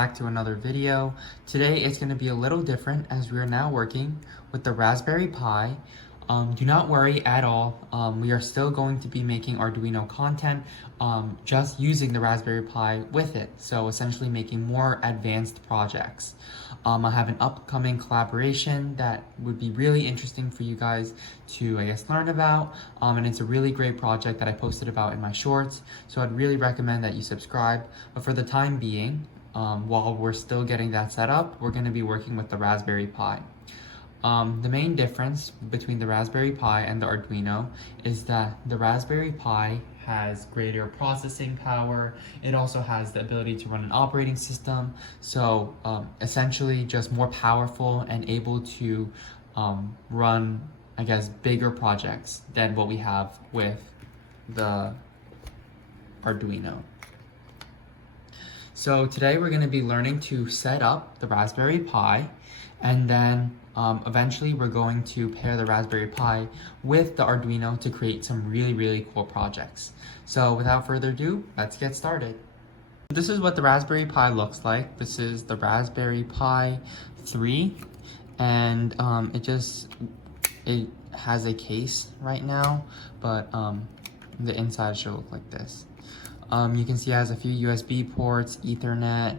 back to another video. Today it's going to be a little different as we are now working with the Raspberry Pi. Do not worry at all. We are still going to be making Arduino content, just using the Raspberry Pi with it. So essentially making more advanced projects. I have an upcoming collaboration that would be really interesting for you guys to, learn about. And it's a really great project that I posted about in my shorts. So I'd really recommend that you subscribe. But for the time being, while we're still getting that set up, we're going to be working with the Raspberry Pi. The main difference between the Raspberry Pi and the Arduino is that the Raspberry Pi has greater processing power. It also has the ability to run an operating system. So essentially just more powerful and able to run, bigger projects than what we have with the Arduino. So today we're going to be learning to set up the Raspberry Pi, and then eventually we're going to pair the Raspberry Pi with the Arduino to create some really cool projects. So without further ado, let's get started. This is what the Raspberry Pi looks like. This is the Raspberry Pi 3, and it has a case right now, but the inside should look like this. You can see it has a few USB ports, Ethernet,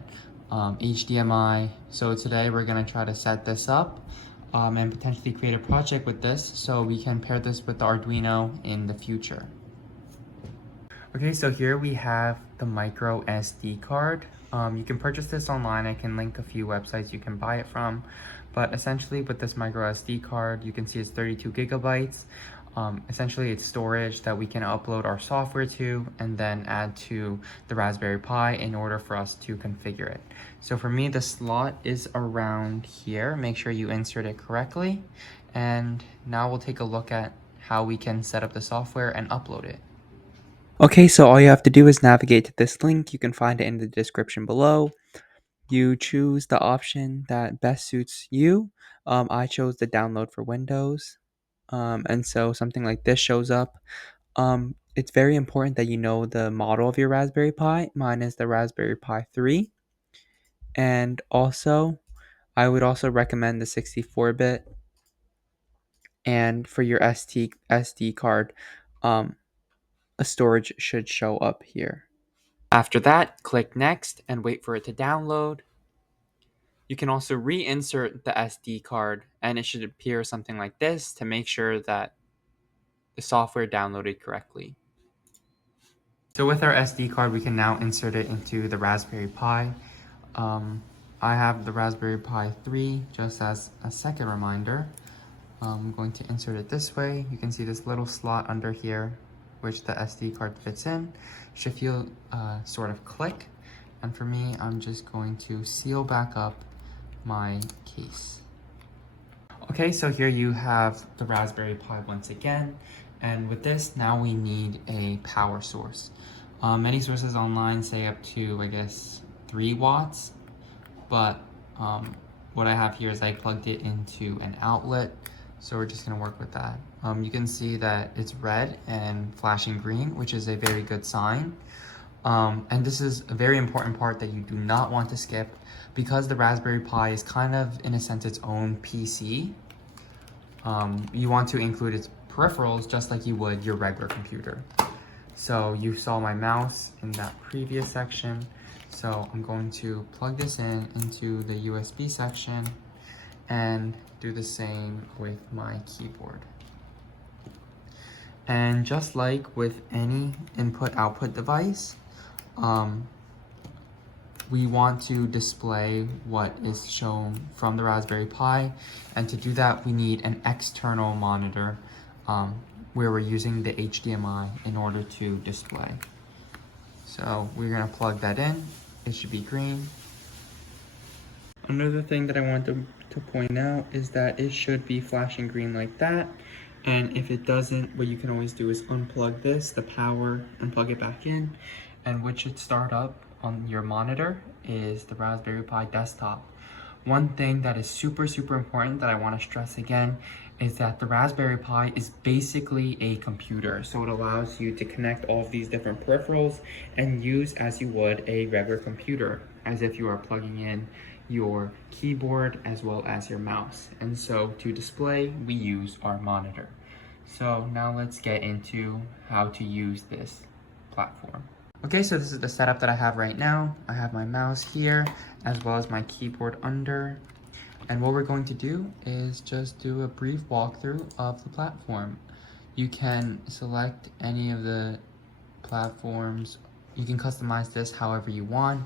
HDMI. So today we're going to try to set this up and potentially create a project with this so we can pair this with the Arduino in the future. Okay, so here we have the micro SD card. You can purchase this online. I can link a few websites you can buy it from. But essentially with this micro SD card, you can see it's 32 gigabytes. Essentially it's storage that we can upload our software to and then add to the Raspberry Pi in order for us to configure it. So for me, the slot is around here. Make sure you insert it correctly. And now we'll take a look at how we can set up the software and upload it. Okay, so all you have to do is navigate to this link. You can find it in the description below. You choose the option that best suits you. I chose the download for Windows. And so something like this shows up. It's very important that you know the model of your Raspberry Pi. Mine is the Raspberry Pi 3. And also, I would also recommend the 64-bit. And for your SD card, a storage should show up here. After that, click Next and wait for it to download. You can also reinsert the SD card, and it should appear something like this to make sure that the software downloaded correctly. So with our SD card, we can now insert it into the Raspberry Pi. I have the Raspberry Pi 3 just as a second reminder. I'm going to insert it this way. You can see this little slot under here, which the SD card fits in. Should feel sort of click. And for me, I'm just going to seal back up my case. Okay, so here you have the Raspberry Pi once again. And with this, now we need a power source. Many sources online say up to, 3 watts. But what I have here is I plugged it into an outlet. So we're just gonna work with that. You can see that it's red and flashing green, which is a very good sign. And this is a very important part that you do not want to skip, because the Raspberry Pi is kind of, in a sense, its own PC. You want to include its peripherals just like you would your regular computer. So you saw my mouse in that previous section. So I'm going to plug this into the USB section and do the same with my keyboard. And just like with any input-output device, we want to display what is shown from the Raspberry Pi. And to do that, we need an external monitor where we're using the HDMI in order to display. So we're gonna plug that in. It should be green. Another thing that I want to point out is that it should be flashing green like that. And if it doesn't, what you can always do is unplug this, the power, and plug it back in. And what should start up on your monitor is the Raspberry Pi desktop. One thing that is super important that I want to stress again is that the Raspberry Pi is basically a computer. So it allows you to connect all of these different peripherals and use as you would a regular computer. as if you are plugging in your keyboard as well as your mouse. And so to display, we use our monitor. So now let's get into how to use this platform. Okay, so this is the setup that I have right now. I have my mouse here as well as my keyboard under. And what we're going to do is just do a brief walkthrough of the platform. You can select any of the platforms. You can customize this however you want.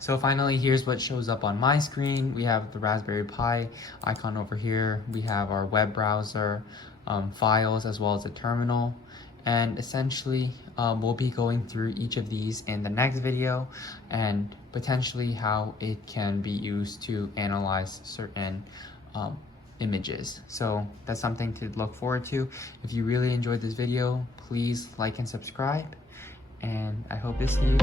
So finally, here's what shows up on my screen. We have the Raspberry Pi icon over here. We have our web browser, files, as well as a terminal. And essentially, we'll be going through each of these in the next video and potentially how it can be used to analyze certain images. So that's something to look forward to. If you really enjoyed this video, please like and subscribe. And I hope to see you.